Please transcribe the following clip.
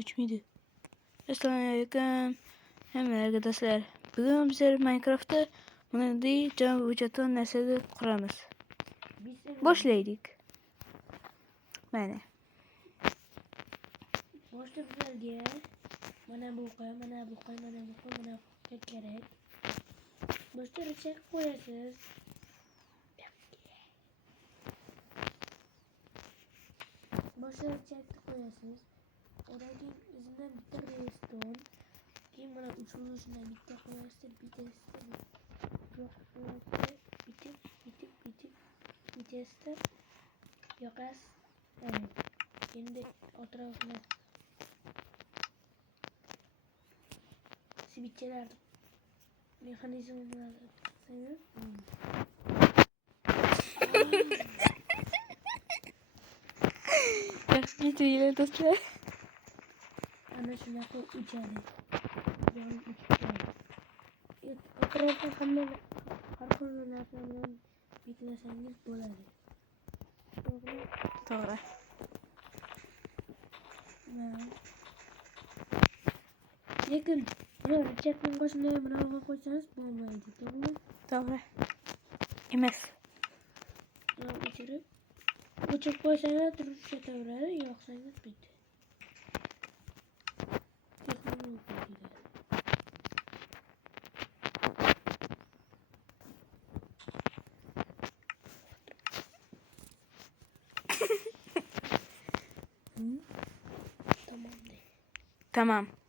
Uçmuydu. Assalamualaikum. Hemen arkadaşlar. Bugün bizler Minecraft'ta bunu değil can vücutun nesli kuramız. Boşlaydık. Bana. Boşta güzel diye. Mana bu koy, mana bu koy, mana bu koy, mana çok gerek. Boşta reçek koyasınız. Boşta reçek koyasınız. Oradaki izinden bitti redstone. Kim bana uçuruşuna bitti koyasınız. Bir testi yok koyasınız. Bir testi yok az. Yani şimdi o tarafına switch'ler mekanizmalar sayıyor. Yaxshi kechinglar do'stlar. Ana shunaqa uchadi. Yon uchadi. Atrofda hamma har xil narsa bilan bitlasangiz bo'ladi. To'g'ri? To'g'ri. Lekin recheckning qo'shimini bunaqa qo'ysangiz bo'lmaydi, to'g'rimi? To'g'ri. Emas. O'chirib qo'ysangiz turib ketaveradi, yoqsangiz bitti. Tamam. Tamam.